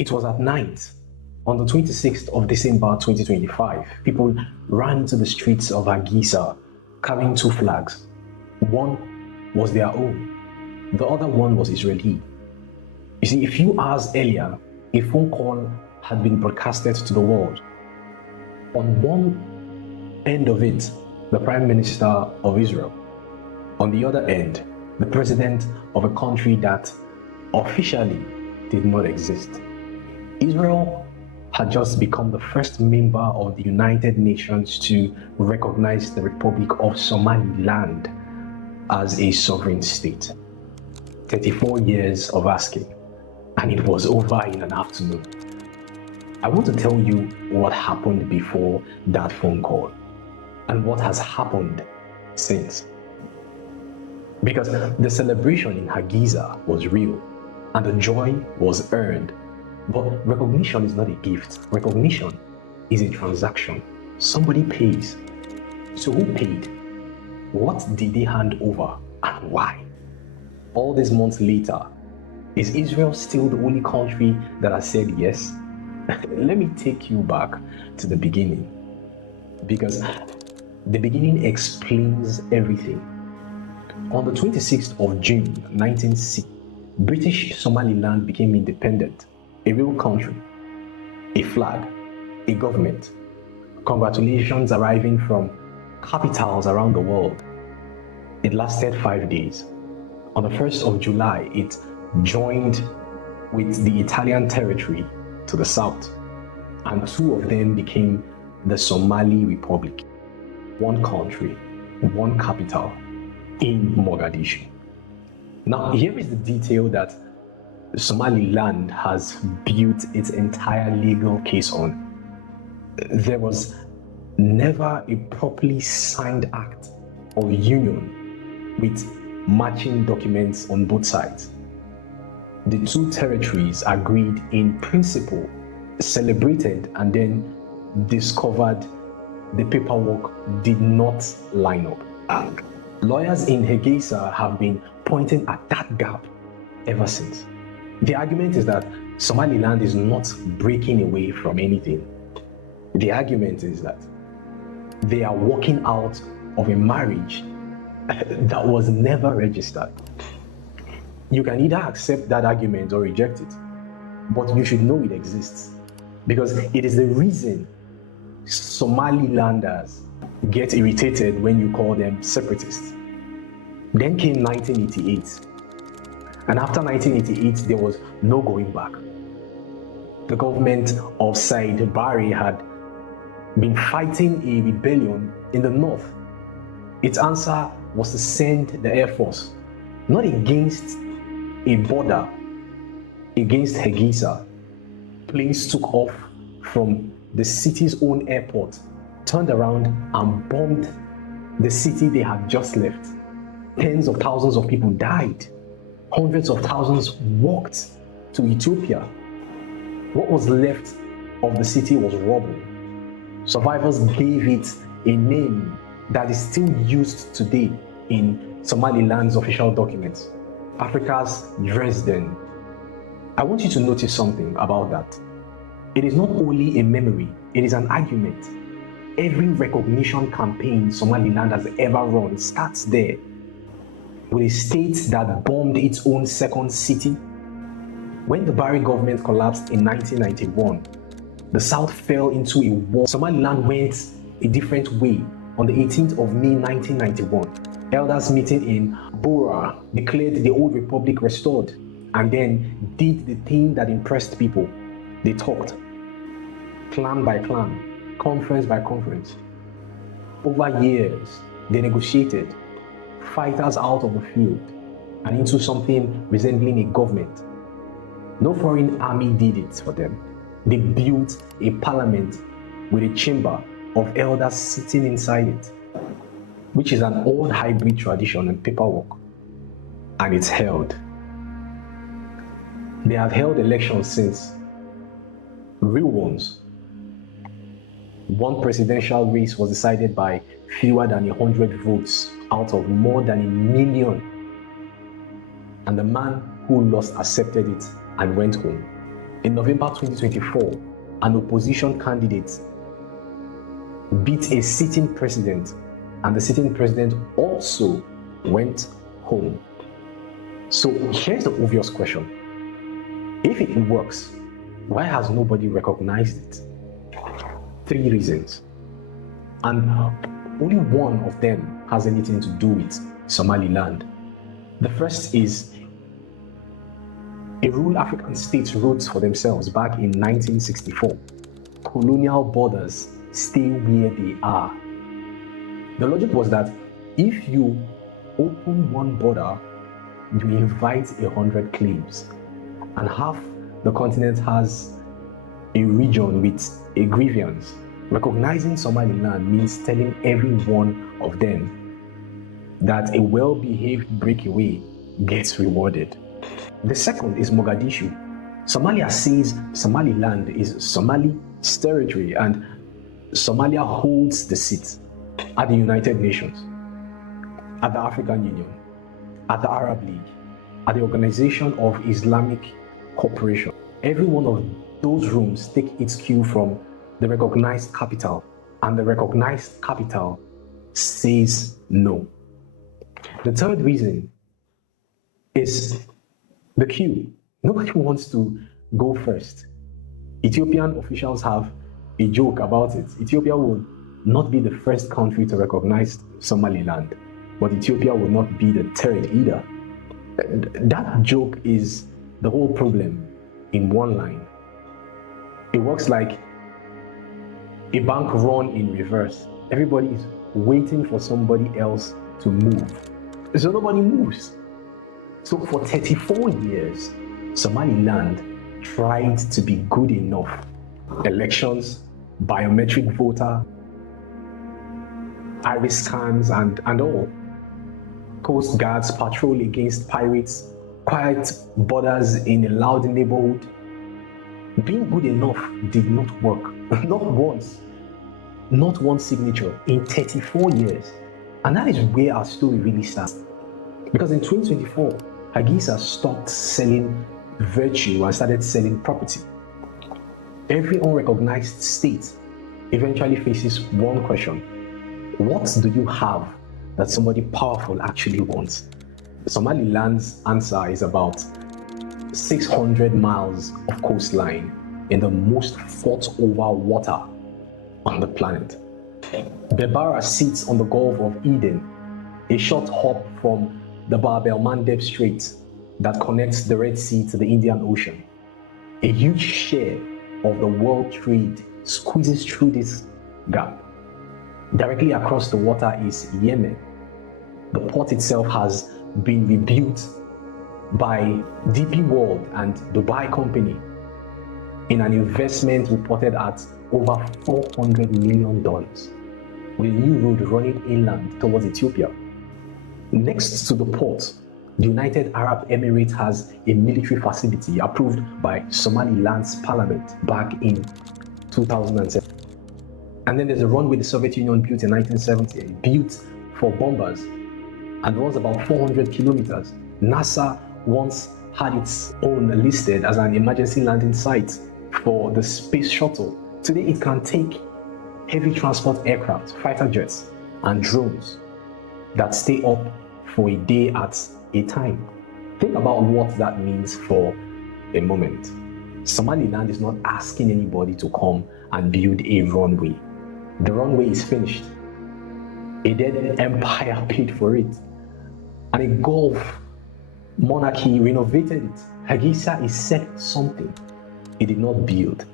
It was at night, on the 26th of December 2025. People ran into the streets of Hargeisa carrying two flags. One was their own, the other one was Israeli. You see, a few hours earlier, a phone call had been broadcasted to the world. On one end of it, the Prime Minister of Israel. On the other end, the president of a country that officially did not exist. Israel had just become the first member of the United Nations to recognize the Republic of Somaliland as a sovereign state. 34 years of asking, and it was over in an afternoon. I want to tell you what happened before that phone call and what has happened since. Because the celebration in Hargeisa was real and the joy was earned. But recognition is not a gift. Recognition is a transaction. Somebody pays. So who paid? What did they hand over and why? All these months later, is Israel still the only country that has said yes? Let me take you back to the beginning, because the beginning explains everything. On the 26th of June 1960, British Somaliland became independent, a real country, a flag, a government. Congratulations arriving from capitals around the world. It lasted 5 days. On the 1st of July, it joined with the Italian territory to the south, and two of them became the Somali Republic. One country, one capital in Mogadishu. Now, here is the detail that Somaliland has built its entire legal case on. There was never a properly signed act or union with matching documents on both sides. The two territories agreed in principle, celebrated, and then discovered the paperwork did not line up. And lawyers in Hargeisa have been pointing at that gap ever since. The argument is that Somaliland is not breaking away from anything. The argument is that they are walking out of a marriage that was never registered. You can either accept that argument or reject it, but you should know it exists, because it is the reason Somalilanders get irritated when you call them separatists. Then came 1988, and after 1988 there was no going back. The government of Said Barre had been fighting a rebellion in the north. Its answer was to send the Air Force, not against a border, against Hargeisa. Planes took off from the city's own airport, turned around and bombed the city they had just left. Tens of thousands of people died. Hundreds of thousands walked to Ethiopia. What was left of the city was rubble. Survivors gave it a name that is still used today in Somaliland's official documents, Africa's Dresden. I want you to notice something about that. It is not only a memory, it is an argument. Every recognition campaign Somaliland has ever run starts there, with a state that bombed its own second city. When the Barre government collapsed in 1991, the South fell into a war. Somaliland went a different way. On the 18th of May 1991, elders meeting in Bora declared the old republic restored, and then did the thing that impressed people. They talked, clan by clan, conference by conference. Over years, they negotiated, fighters out of the field and into something resembling a government. No foreign army did it for them. They built a parliament with a chamber of elders sitting inside it, which is an old hybrid tradition and paperwork, and it's held. They have held elections since, real ones. One presidential race was decided by fewer than 100 votes out of more than 1 million, and the man who lost accepted it and went home. In November 2024, an opposition candidate beat a sitting president, and the sitting president also went home. So here's the obvious question. If it works, why has nobody recognized it? 3 reasons. And only one of them has anything to do with Somaliland. The first is a rule African states wrote for themselves back in 1964. Colonial borders stay where they are. The logic was that if you open one border, you invite 100 claims, and half the continent has a region with a grievance. Recognizing Somaliland means telling every one of them that a well-behaved breakaway gets rewarded. The second is Mogadishu. Somalia says Somaliland is Somali's territory, and Somalia holds the seat at the United Nations, at the African Union, at the Arab League, at the Organization of Islamic Cooperation. Every one of those rooms take its cue from the recognized capital, and the recognized capital says no. The third reason is the queue. Nobody wants to go first. Ethiopian officials have a joke about it. Ethiopia will not be the first country to recognize Somaliland, but Ethiopia will not be the third either. That joke is the whole problem in one line. It works like a bank run in reverse. Everybody is waiting for somebody else to move. So nobody moves. So for 34 years, Somaliland tried to be good enough. Elections, biometric voter, iris scans, and all. Coast guards patrol against pirates, quiet borders in a loud neighborhood. Being good enough did not work. Not once. Not one signature in 34 years. And that is where our story really starts. Because in 2024, Hargeisa stopped selling virtue and started selling property. Every unrecognized state eventually faces one question. What do you have that somebody powerful actually wants? Somaliland's answer is about 600 miles of coastline in the most fought-over water on the planet. Berbera sits on the Gulf of Eden, a short hop from the Bab el-Mandeb Strait that connects the Red Sea to the Indian Ocean. A huge share of the world trade squeezes through this gap. Directly across the water is Yemen. The port itself has been rebuilt by DP World and Dubai Company in an investment reported at over $400 million, with a new road running inland towards Ethiopia. Next to the port, the United Arab Emirates has a military facility approved by Somaliland's parliament back in 2007. And then there's a runway the Soviet Union built in 1970, built for bombers, and runs about 400 kilometers. NASA once had its own listed as an emergency landing site for the space shuttle. Today it can take heavy transport aircraft, fighter jets, and drones that stay up for a day at a time. Think about what that means for a moment. Somaliland is not asking anybody to come and build a runway. The runway is finished. A dead empire paid for it, and a Gulf monarchy renovated it. Hargeisa is selling something it did not build.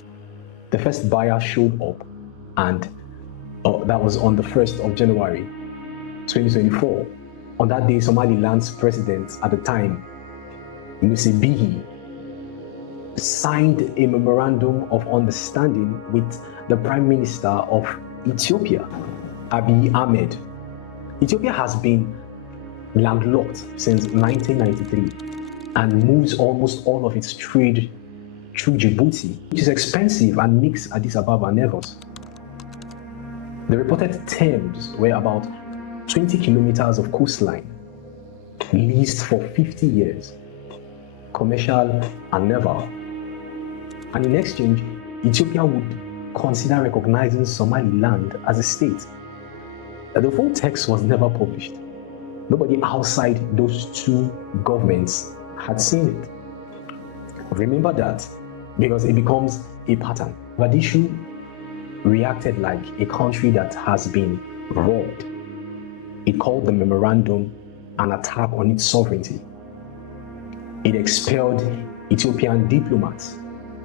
The first buyer showed up, and that was on the 1st of January 2024. On that day, Somaliland's president at the time, Mr. Bihi, signed a memorandum of understanding with the Prime Minister of Ethiopia, Abiy Ahmed. Ethiopia has been landlocked since 1993 and moves almost all of its trade through Djibouti, which is expensive and makes Addis Ababa nervous. The reported terms were about 20 kilometers of coastline, leased for 50 years, commercial and naval. And in exchange, Ethiopia would consider recognizing Somaliland as a state. The full text was never published. Nobody outside those two governments had seen it. Remember that, because it becomes a pattern. Mogadishu reacted like a country that has been robbed. It called the memorandum an attack on its sovereignty. It expelled Ethiopian diplomats.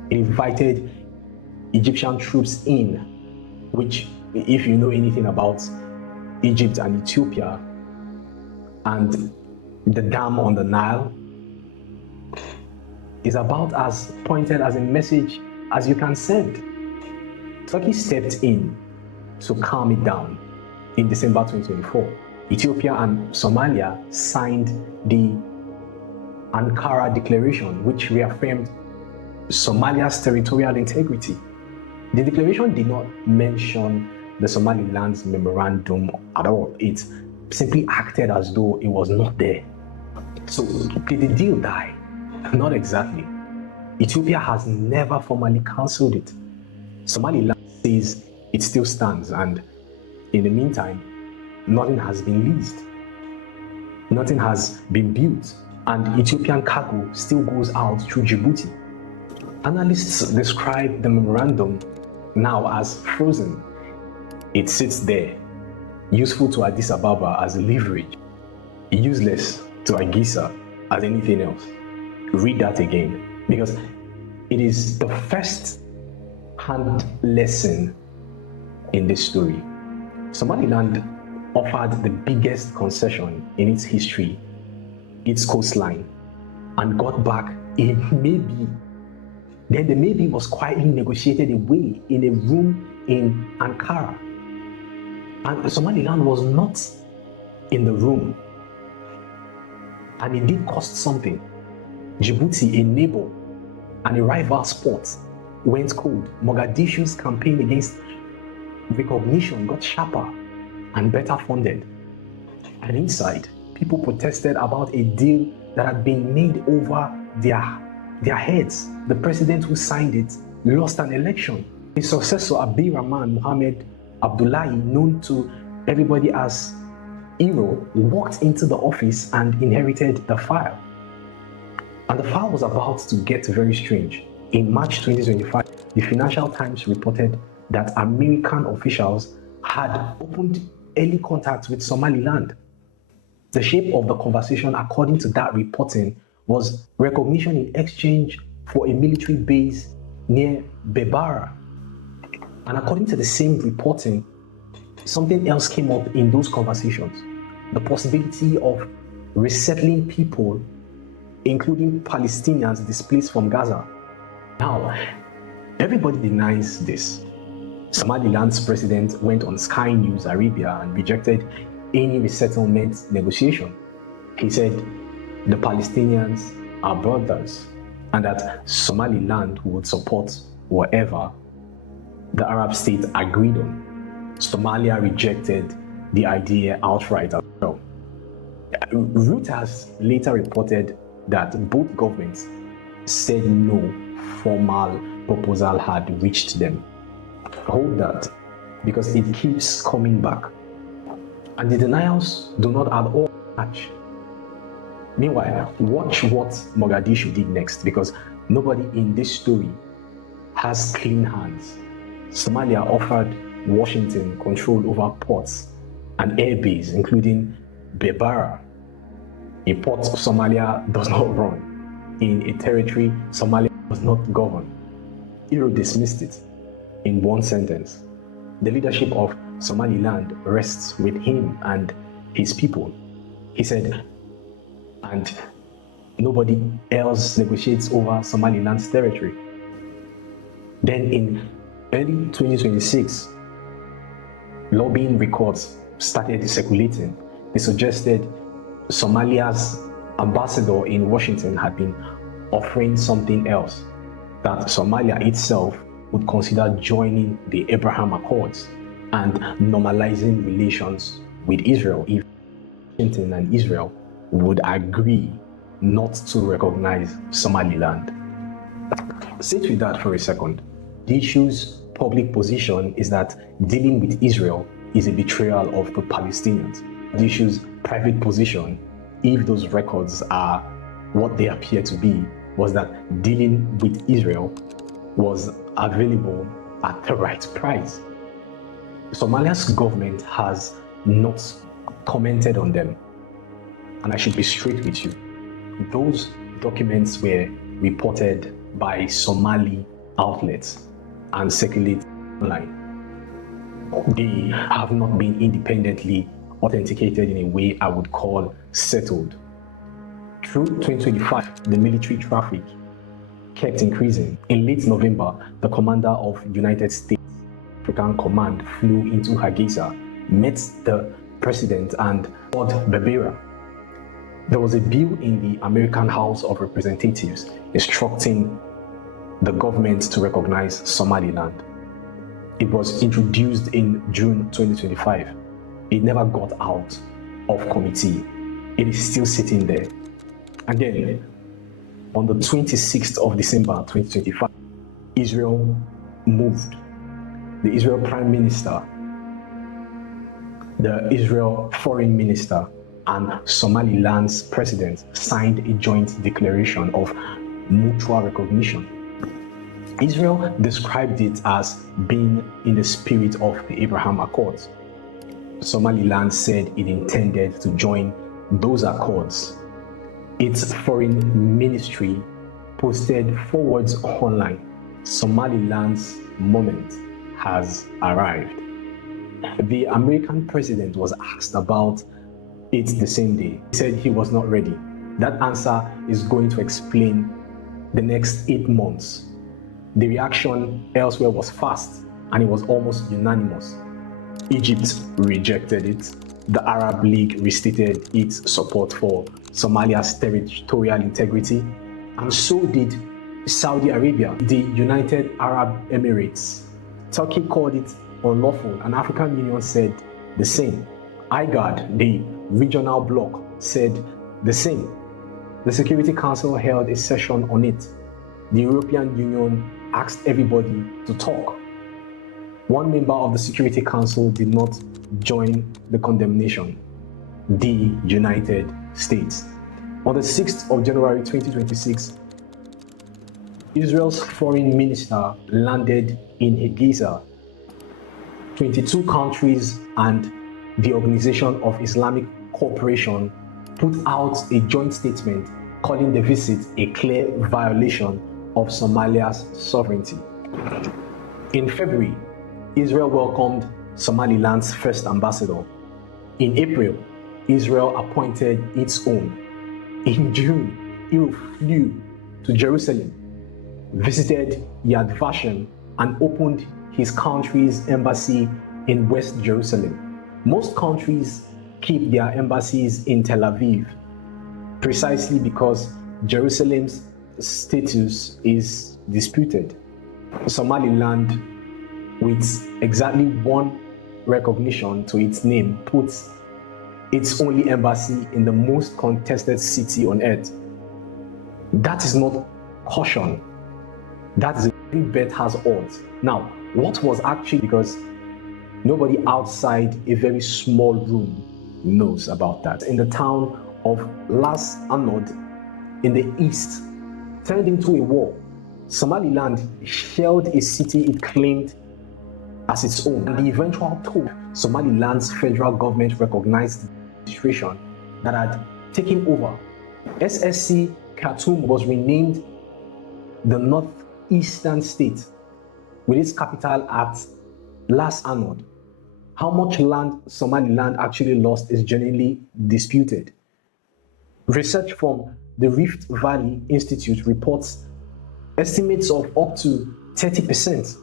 It invited Egyptian troops in, which, if you know anything about Egypt and Ethiopia and the dam on the Nile, is about as pointed as a message as you can send. Turkey stepped in to calm it down in December 2024. Ethiopia and Somalia signed the Ankara Declaration, which reaffirmed Somalia's territorial integrity. The declaration did not mention the Somaliland's memorandum at all. It simply acted as though it was not there. So did the deal die? Not exactly. Ethiopia has never formally cancelled it. Somaliland says it still stands, and in the meantime, nothing has been leased. Nothing has been built, and Ethiopian cargo still goes out through Djibouti. Analysts describe the memorandum now as frozen. It sits there, useful to Addis Ababa as leverage, useless to Hargeisa as anything else. Read that again, because it is the first hand lesson in this story. Somaliland offered the biggest concession in its history, its coastline, and got back a maybe. Then the maybe was quietly negotiated away in a room in Ankara. And Somaliland was not in the room. And it did cost something. Djibouti, a neighbor and a rival sport, went cold. Mogadishu's campaign against recognition got sharper and better funded. And inside, people protested about a deal that had been made over their heads. The president who signed it lost an election. His successor, Abiy Rahman Mohammed Abdullahi, known to everybody as Hero, walked into the office and inherited the file. And the file was about to get very strange. In March 2025, the Financial Times reported that American officials had opened early contact with Somaliland. The shape of the conversation, according to that reporting, was recognition in exchange for a military base near Berbera. And according to the same reporting, something else came up in those conversations. The possibility of resettling people, including Palestinians displaced from Gaza. Now, everybody denies this. Somaliland's president went on Sky News Arabia and rejected any resettlement negotiation. He said the Palestinians are brothers and that Somaliland would support whatever the Arab state agreed on. Somalia rejected the idea outright as well. Reuters later reported that both governments said no formal proposal had reached them. Hold that, because it keeps coming back. And the denials do not at all match. Meanwhile, watch what Mogadishu did next, because nobody in this story has clean hands. Somalia offered Washington control over ports and airbase, including Berbera, a port Somalia does not run, in a territory Somalia does not govern. Hero dismissed it in one sentence. The leadership of Somaliland rests with him and his people. He said, and nobody else negotiates over Somaliland's territory. Then in early 2026, lobbying records started circulating. They suggested Somalia's ambassador in Washington had been offering something else, that Somalia itself would consider joining the Abraham Accords and normalizing relations with Israel if Washington and Israel would agree not to recognize Somaliland. sit with that for a second. The issue's public position is that dealing with Israel is a betrayal of the Palestinians. The issue's private position, if those records are what they appear to be, was that dealing with Israel was available at the right price. Somalia's government has not commented on them, and I should be straight with you. Those documents were reported by Somali outlets and circulated online. They have not been independently authenticated in a way I would call settled. Through 2025, the military traffic kept increasing. In late November, the commander of United States African Command flew into Hargeisa, met the president and Lord Berbera. There was a bill in the American House of Representatives instructing the government to recognize Somaliland. It was introduced in June 2025. It never got out of committee. It is still sitting there. And then, on the 26th of December 2025, Israel moved. The Israel Prime Minister, the Israel Foreign Minister, and Somaliland's president signed a joint declaration of mutual recognition. Israel described it as being in the spirit of the Abraham Accords. Somaliland said it intended to join those accords. Its foreign ministry posted forwards online. Somaliland's moment has arrived. The American president was asked about it the same day. He said he was not ready. That answer is going to explain the next 8 months. The reaction elsewhere was fast, and it was almost unanimous. Egypt rejected it. The Arab League restated its support for Somalia's territorial integrity, and so did Saudi Arabia, the United Arab Emirates. Turkey called it unlawful, and African Union said the same. IGAD, the regional bloc, said the same. The Security Council held a session on it. The European Union asked everybody to talk. One member of the Security Council did not join the condemnation: the United States. On the 6th of January 2026, Israel's foreign minister landed in Hargeisa. 22 countries and the Organization of Islamic Cooperation put out a joint statement calling the visit a clear violation of Somalia's sovereignty. In February, Israel welcomed Somaliland's first ambassador. In April, Israel appointed its own. In June, he flew to Jerusalem, visited Yad Vashem, and opened his country's embassy in West Jerusalem. Most countries keep their embassies in Tel Aviv precisely because Jerusalem's status is disputed. Somaliland, with exactly one recognition to its name, puts its only embassy in the most contested city on earth. That is not caution. That is every bet has odds. Now, what was actually, because nobody outside a very small room knows about that. In the town of Las Anod in the east, turned into a war. Somaliland shelled a city it claimed as its own. And the eventual toll, Somaliland's federal government recognized the administration that had taken over. SSC Khartoum was renamed the northeastern state with its capital at Las Anod. How much land Somaliland actually lost is genuinely disputed. Research from the Rift Valley Institute reports estimates of up to 30%.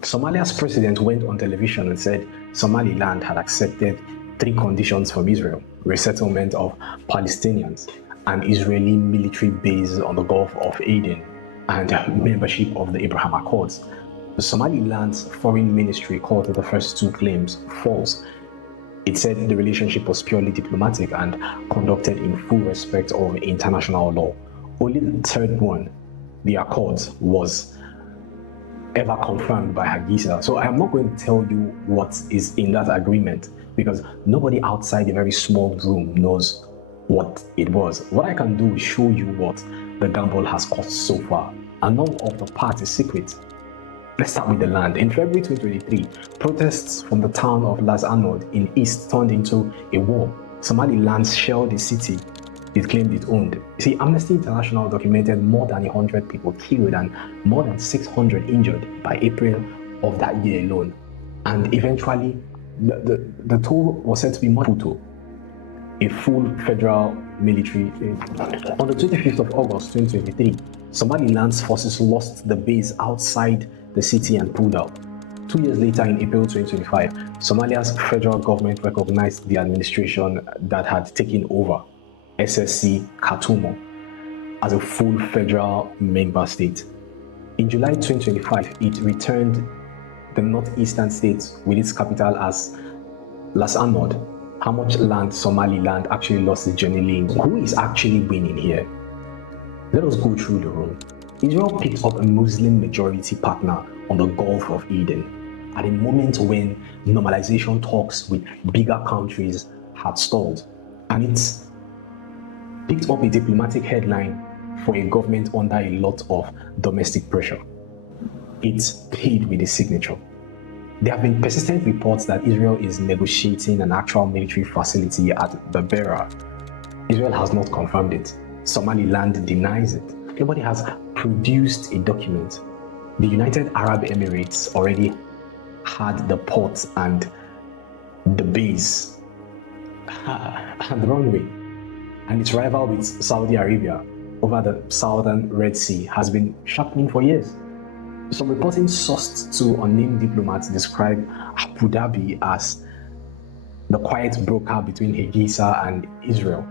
Somalia's president went on television and said Somaliland had accepted 3 conditions from Israel: resettlement of Palestinians, an Israeli military base on the Gulf of Aden, and membership of the Abraham Accords. Somaliland's foreign ministry called the first 2 claims false. It said the relationship was purely diplomatic and conducted in full respect of international law. Only the third one, the accords was ever confirmed by Hargeisa. So I am not going to tell you what is in that agreement because nobody outside a very small room knows what it was. What I can do is show you what the gamble has cost so far, and none of the parts is secret. Let's start with the land. In February 2023, protests from the town of Las Anod in East turned into a war. Somaliland shelled the city it claimed it owned. See, Amnesty International documented more than 100 people killed and more than 600 injured by April of that year alone. And eventually, the toll was said to be much brutal. A full federal military. On the 25th of August 2023, Somaliland's forces lost the base outside the city and pulled out. 2 years later, in April 2025, Somalia's federal government recognized the administration that had taken over, SSC Khartoum, as a full federal member state. In July 2025, it returned the northeastern states with its capital as Las Anod. How much land Somaliland actually lost its journey lane? Who is actually winning here? Let us go through the room. Israel picked up a Muslim majority partner on the Gulf of Eden at a moment when normalization talks with bigger countries had stalled, and it's picked up a diplomatic headline for a government under a lot of domestic pressure. It's paid with a signature. There have been persistent reports that Israel is negotiating an actual military facility at Berbera. Israel has not confirmed it. Somaliland denies it. Nobody has produced a document. The United Arab Emirates already had the port and the base and the runway. And its rival with Saudi Arabia over the southern Red Sea has been sharpening for years. Some reporting sourced to unnamed diplomats describe Abu Dhabi as the quiet broker between Hargeisa and Israel.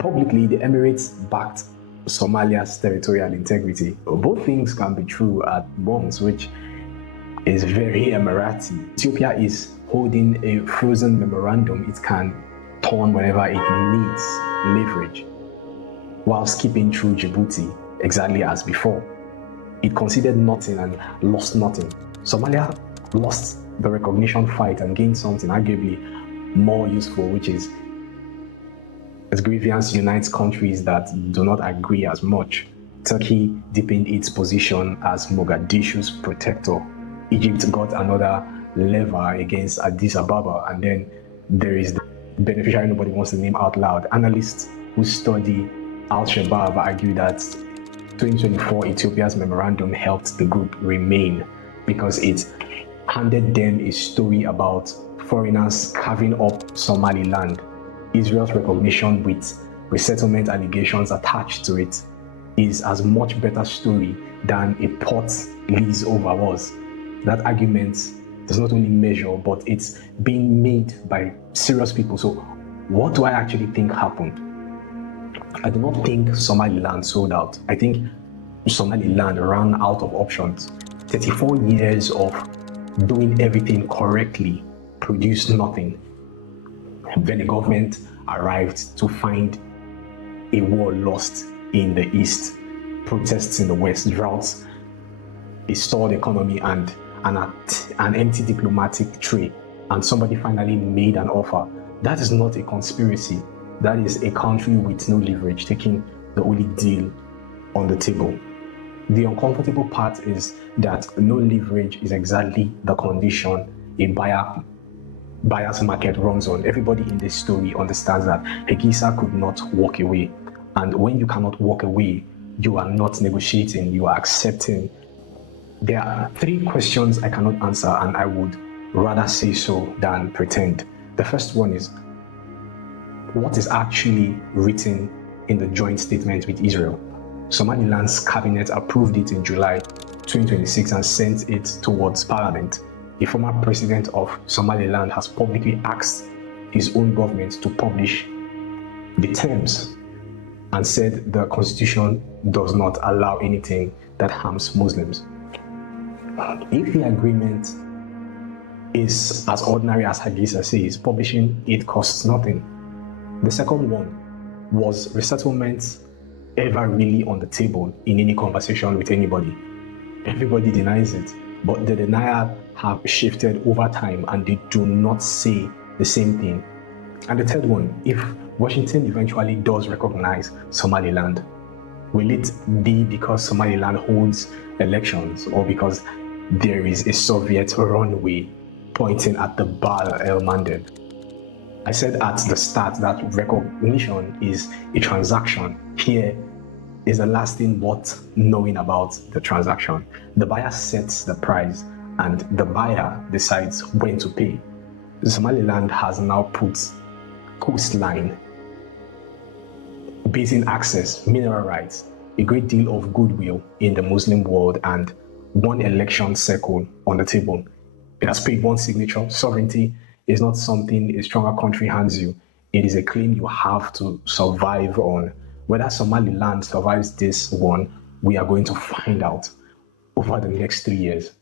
Publicly, the Emirates backed Somalia's territorial integrity. Both things can be true at once, which is very Emirati. Ethiopia is holding a frozen memorandum it can turn whenever it needs leverage, whilst keeping true Djibouti exactly as before. It conceded nothing and lost nothing. Somalia lost the recognition fight and gained something arguably more useful, which is its grievance unites countries that do not agree as much. Turkey deepened its position as Mogadishu's protector. Egypt got another lever against Addis Ababa, and then there is the beneficiary nobody wants to name out loud. Analysts who study Al-Shabaab argue that 2024 Ethiopia's memorandum helped the group remain because it handed them a story about foreigners carving up Somaliland. Israel's recognition with resettlement allegations attached to it is as much better story than a port lease over was. That argument does not only measure, but it's being made by serious people. So what do I actually think happened? I do not think Somaliland sold out. I think Somaliland ran out of options. 34 years of doing everything correctly produced nothing. Then the government arrived to find a war lost in the east, protests in the west, droughts, a stalled economy, and an empty diplomatic tray, and somebody finally made an offer. That is not a conspiracy. That is a country with no leverage taking the only deal on the table. The uncomfortable part is that no leverage is exactly the condition a buyer's market runs on. Everybody in this story understands that Hargeisa could not walk away. And when you cannot walk away, you are not negotiating, you are accepting. There are 3 questions I cannot answer, and I would rather say so than pretend. The first one is, what is actually written in the joint statement with Israel? Somaliland's cabinet approved it in July 2026 and sent it towards Parliament. A former president of Somaliland has publicly asked his own government to publish the terms and said the constitution does not allow anything that harms Muslims. If the agreement is as ordinary as Hargeisa says, publishing it costs nothing. The second one was resettlement ever really on the table in any conversation with anybody. Everybody denies it, but the denial have shifted over time and they do not say the same thing. And the third one, if Washington eventually does recognize Somaliland, will it be because Somaliland holds elections or because there is a Soviet runway pointing at the Bab el-Mandeb? I said at the start that recognition is a transaction. Here is the last thing worth knowing about the transaction. The buyer sets the price and the buyer decides when to pay. Somaliland has now put coastline, basin access, mineral rights, a great deal of goodwill in the Muslim world, and one election cycle on the table. It has paid one signature. Sovereignty is not something a stronger country hands you. It is a claim you have to survive on. Whether Somaliland survives this one, we are going to find out over the next 3 years.